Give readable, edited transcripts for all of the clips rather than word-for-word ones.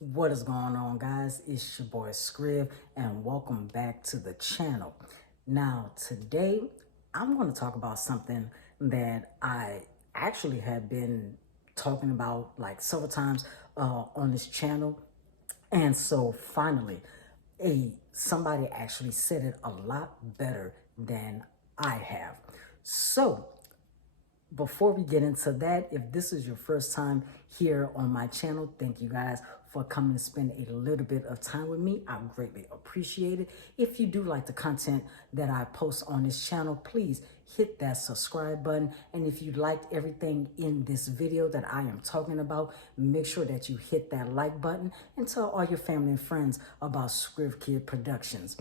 What is going on, guys? It's your boy Scriv, and welcome back to the channel. Now, today I'm going to talk about something that I actually have been talking about like several times on this channel. And so finally, somebody actually said it a lot better than I have. So before we get into that, if this is your first time here on my channel, thank you guys for coming to spend a little bit of time with me. I greatly appreciate it. If you do like the content that I post on this channel, please hit that subscribe button. And if you liked everything in this video that I am talking about, make sure that you hit that like button and tell all your family and friends about Scriv Kid Productions.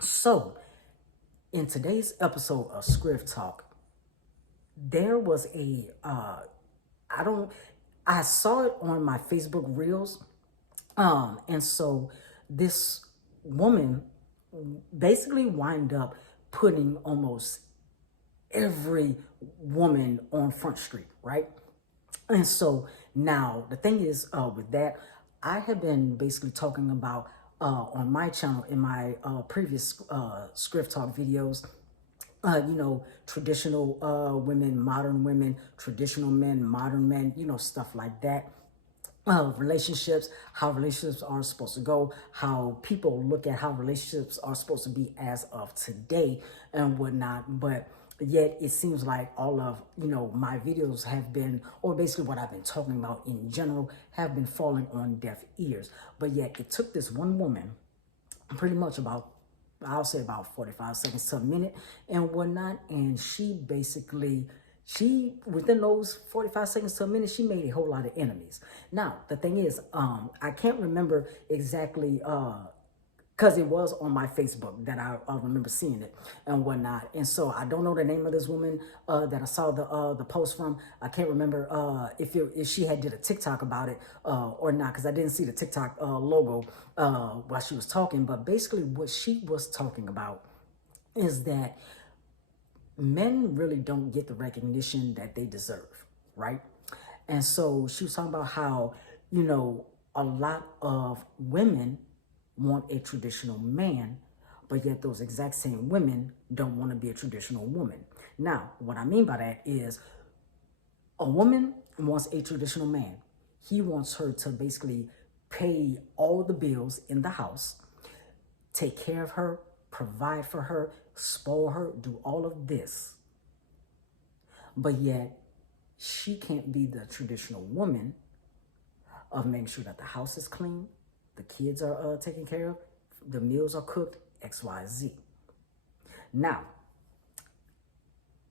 So, in today's episode of ScrivTalk, there was I saw it on my Facebook Reels. And so this woman basically wind up putting almost every woman on Front Street, right? And so now the thing is, with that, I have been basically talking about on my channel in my previous Script Talk videos, traditional women, modern women, traditional men, modern men, stuff like that. Relationships, how relationships are supposed to go, how people look at how relationships are supposed to be as of today and whatnot. But yet it seems like all of, my videos have been, or basically what I've been talking about in general, have been falling on deaf ears. But yet it took this one woman pretty much I'll say about 45 seconds to a minute and whatnot. And within those 45 seconds to a minute, she made a whole lot of enemies. Now, the thing is, I can't remember exactly, because it was on my Facebook that I remember seeing it and whatnot. And so I don't know the name of this woman that I saw the post from. I can't remember if she had did a TikTok about it or not, because I didn't see the TikTok logo while she was talking. But basically what she was talking about is that men really don't get the recognition that they deserve, right? And so she was talking about how, a lot of women want a traditional man, but yet those exact same women don't want to be a traditional woman. Now, what I mean by that is a woman wants a traditional man. He wants her to basically pay all the bills in the house, take care of her, provide for her, spoil her, do all of this. But yet she can't be the traditional woman of making sure that the house is clean, the kids are taken care of, the meals are cooked, X, Y, Z. Now,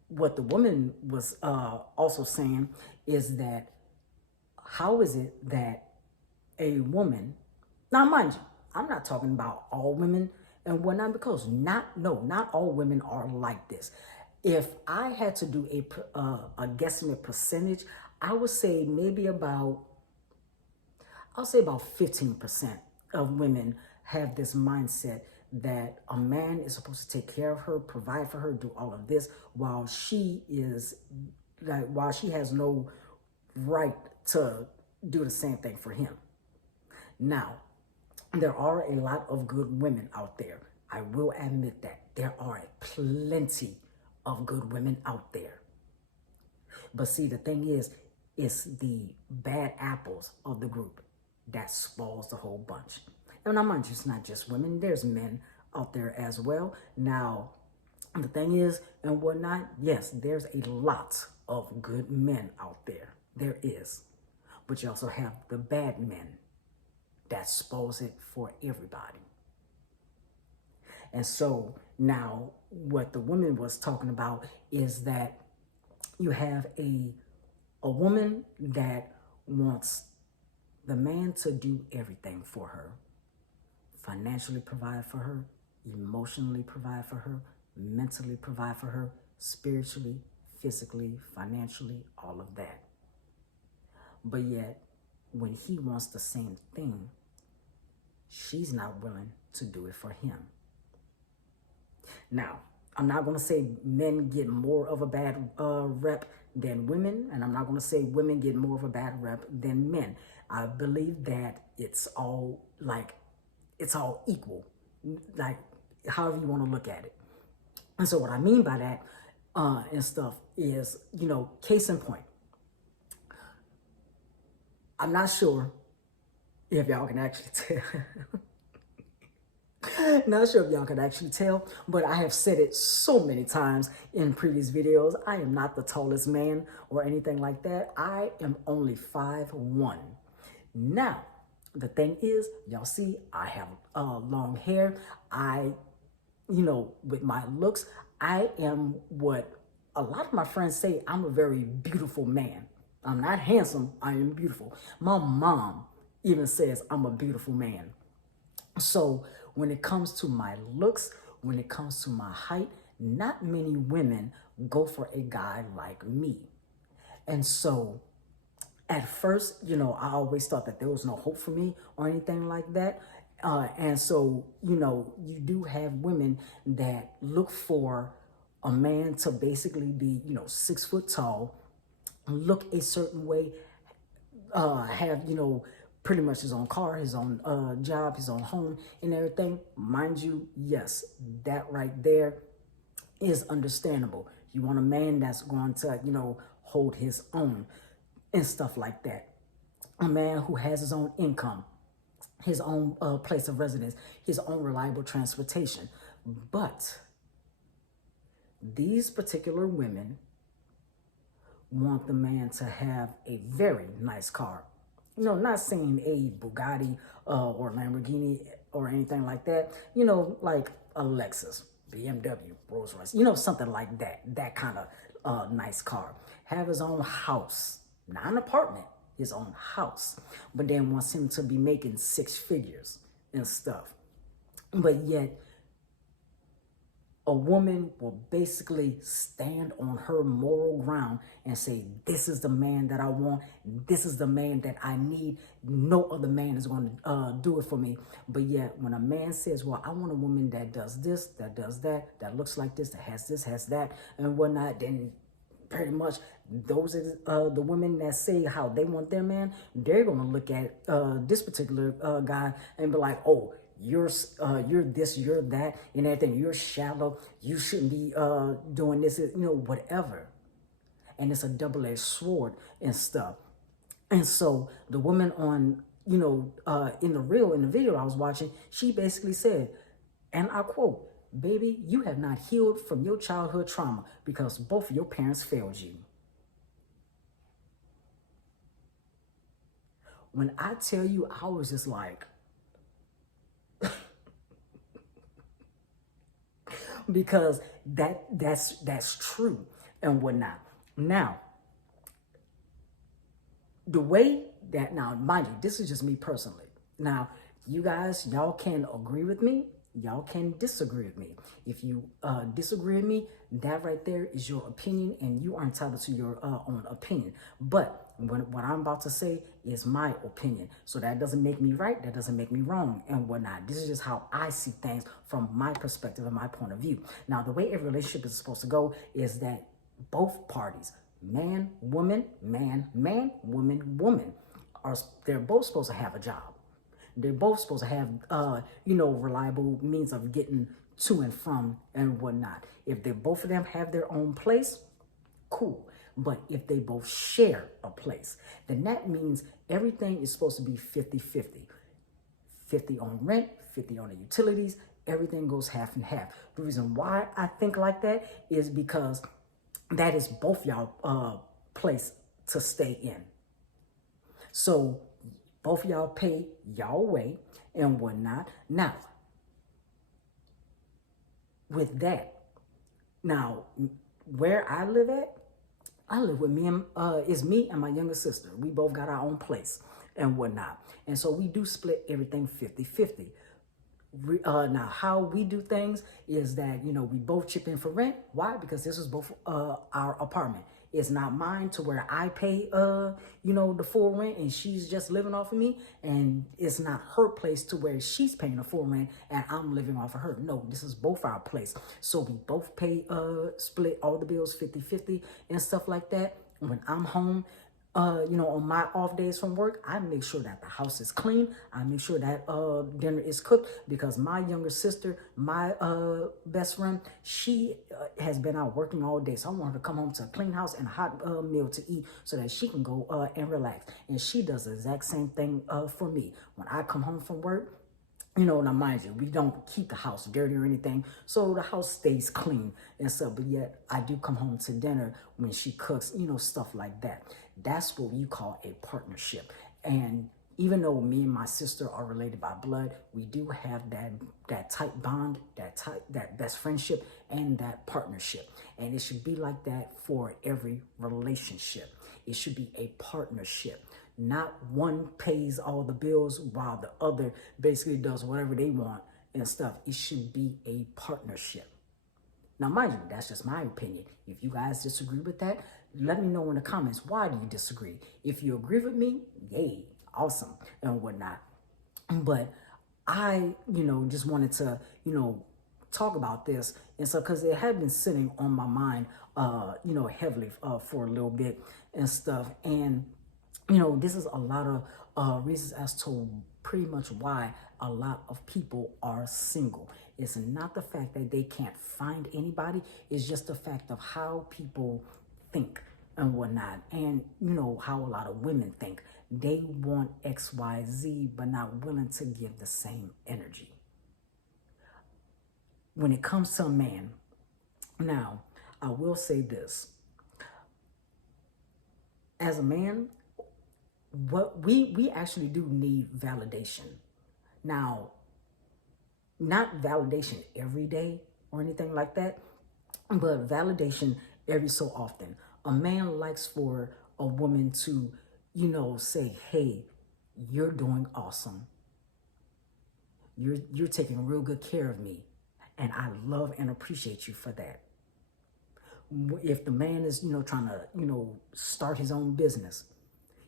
what the woman was also saying is that how is it that a woman, now mind you, I'm not talking about all women and whatnot, because not all women are like this. If I had to do a guesstimate percentage, I would say maybe I'll say about 15% of women have this mindset that a man is supposed to take care of her, provide for her, do all of this, while she has no right to do the same thing for him. Now, there are a lot of good women out there. I will admit that. There are plenty of good women out there. But see, the thing is, it's the bad apples of the group that spoils the whole bunch. And I'm not just women, there's men out there as well. Now, the thing is, and whatnot, yes, there's a lot of good men out there. There is. But you also have the bad men that spoils it for everybody. And so now what the woman was talking about is that you have a woman that wants the man to do everything for her, financially provide for her, emotionally provide for her, mentally provide for her, spiritually, physically, financially, all of that. But yet, when he wants the same thing, she's not willing to do it for him. Now, I'm not going to say men get more of a bad rep than women, and I'm not going to say women get more of a bad rep than men. I believe that it's all like, it's all equal, like however you want to look at it. And so what I mean by that and stuff is, case in point, I'm not sure if y'all can actually tell. Not sure if y'all can actually tell, but I have said it so many times in previous videos. I am not the tallest man or anything like that. I am only 5'1". Now, the thing is, y'all see, I have long hair. With my looks, I am what a lot of my friends say, I'm a very beautiful man. I'm not handsome, I am beautiful. My mom even says I'm a beautiful man. So when it comes to my looks, when it comes to my height, not many women go for a guy like me. And so at first, I always thought that there was no hope for me or anything like that. And so, you do have women that look for a man to basically be, 6 foot tall, look a certain way, have, pretty much his own car, his own job, his own home and everything. Mind you, yes, that right there is understandable. You want a man that's going to, hold his own and stuff like that. A man who has his own income, his own place of residence, his own reliable transportation. But these particular women want the man to have a very nice car. Not saying a Bugatti or Lamborghini or anything like that. Like a Lexus, BMW, Rolls Royce, something like that. That kind of nice car. Have his own house, not an apartment, his own house. But then wants him to be making 6 figures and stuff. But yet, a woman will basically stand on her moral ground and say, this is the man that I want. This is the man that I need. No other man is going to do it for me. But yet when a man says, well, I want a woman that does this, that does that, that looks like this, that has that, and whatnot, then pretty much those are the women that say how they want their man. They're going to look at this particular guy and be like, oh, you're this, you're that, and everything. You're shallow. You shouldn't be doing this, whatever. And it's a double-edged sword and stuff. And so the woman on, in the video I was watching, she basically said, and I quote, baby, you have not healed from your childhood trauma because both of your parents failed you. When I tell you, I was just like, because that's true and whatnot. Now, the way that, now, mind you, this is just me personally. Now, you guys, y'all can agree with me. Y'all can disagree with me. If you disagree with me, that right there is your opinion, and you are entitled to your own opinion. But what I'm about to say is my opinion. So that doesn't make me right. That doesn't make me wrong and whatnot. This is just how I see things from my perspective and my point of view. Now, the way a relationship is supposed to go is that both parties, man, woman, woman, woman, they're both supposed to have a job. They're both supposed to have, reliable means of getting to and from and whatnot. If they both of them have their own place, cool. But if they both share a place, then that means everything is supposed to be 50-50. 50 on rent, 50 on the utilities, everything goes half and half. The reason why I think like that is because that is both y'all place to stay in. So both of y'all pay y'all way and whatnot. Now, with that, now where I live at, I live with me and my younger sister. We both got our own place and whatnot. And so we do split everything 50-50. Now, how we do things is that, we both chip in for rent. Why? Because this is both our apartment. It's not mine to where I pay, the full rent and she's just living off of me. And it's not her place to where she's paying the full rent and I'm living off of her. No, this is both our place. So we both pay, split all the bills 50-50 and stuff like that. When I'm home, on my off days from work, I make sure that the house is clean. I make sure that dinner is cooked, because my younger sister, my best friend, she has been out working all day. So I want her to come home to a clean house and a hot meal to eat, so that she can go and relax. And she does the exact same thing for me. When I come home from work, now mind you, we don't keep the house dirty or anything, so the house stays clean and stuff. But yet I do come home to dinner when she cooks, stuff like that. That's what you call a partnership. And even though me and my sister are related by blood, we do have that tight bond, that best friendship, and that partnership. And it should be like that for every relationship. It should be a partnership. Not one pays all the bills while the other basically does whatever they want and stuff. It should be a partnership. Now, mind you, that's just my opinion. If you guys disagree with that, let me know in the comments. Why do you disagree? If you agree with me, yay, awesome, and whatnot. But I, just wanted to, talk about this and stuff, because it had been sitting on my mind, heavily for a little bit and stuff. And this is a lot of reasons as to pretty much why a lot of people are single. It's not the fact that they can't find anybody. It's just the fact of how people think and whatnot. And how a lot of women think. They want X, Y, Z, but not willing to give the same energy. When it comes to a man, now, I will say this. As a man, what we actually do need validation. Now, not validation every day or anything like that, but validation every so often. A man likes for a woman to, say, hey, you're doing awesome. You're taking real good care of me, and I love and appreciate you for that. If the man is, trying to, start his own business,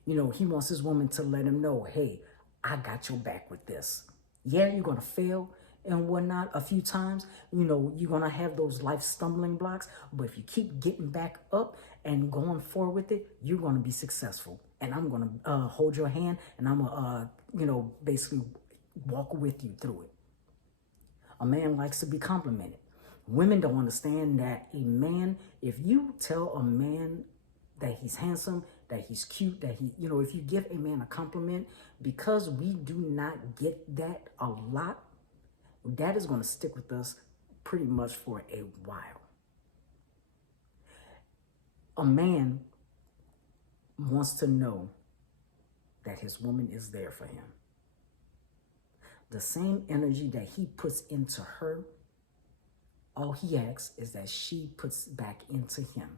he wants his woman to let him know, hey, I got your back with this. Yeah, you're going to fail and whatnot a few times. You're going to have those life stumbling blocks. But if you keep getting back up and going forward with it, you're going to be successful. And I'm going to hold your hand, and I'm going to, basically walk with you through it. A man likes to be complimented. Women don't understand that a man, if you tell a man that he's handsome, that he's cute, that he, if you give a man a compliment, because we do not get that a lot, that is going to stick with us pretty much for a while. A man wants to know that his woman is there for him. The same energy that he puts into her, all he asks is that she puts back into him.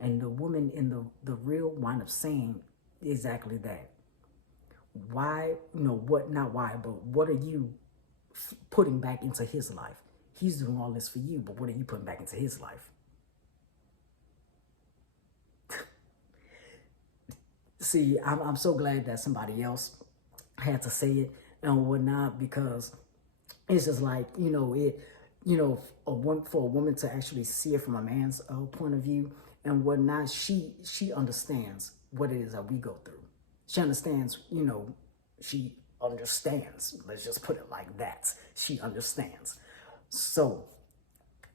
And the woman in the real wind up saying exactly that. Why, not why, but what are you putting back into his life? He's doing all this for you, but what are you putting back into his life? See, I'm so glad that somebody else had to say it and whatnot, because it's just like, for a woman to actually see it from a man's point of view and whatnot, she understands what it is that we go through. She understands, she understands. Let's just put it like that. She understands. So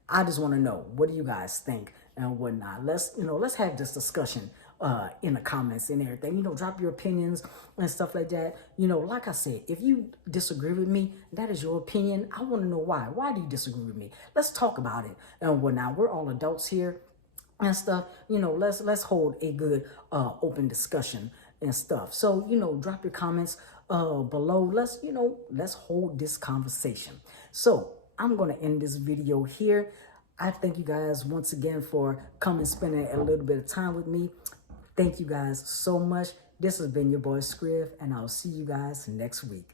I just want to know, what do you guys think and whatnot? Let's have this discussion in the comments and everything. Drop your opinions and stuff like that. Like I said, if you disagree with me, that is your opinion. I want to know why. Why do you disagree with me? Let's talk about it and whatnot. We're all adults here and stuff. Let's hold a good open discussion and stuff. So, drop your comments below. Let's hold this conversation. So I'm going to end this video here. I thank you guys once again for coming, spending a little bit of time with me. Thank you guys so much. This has been your boy Scriv, and I'll see you guys next week.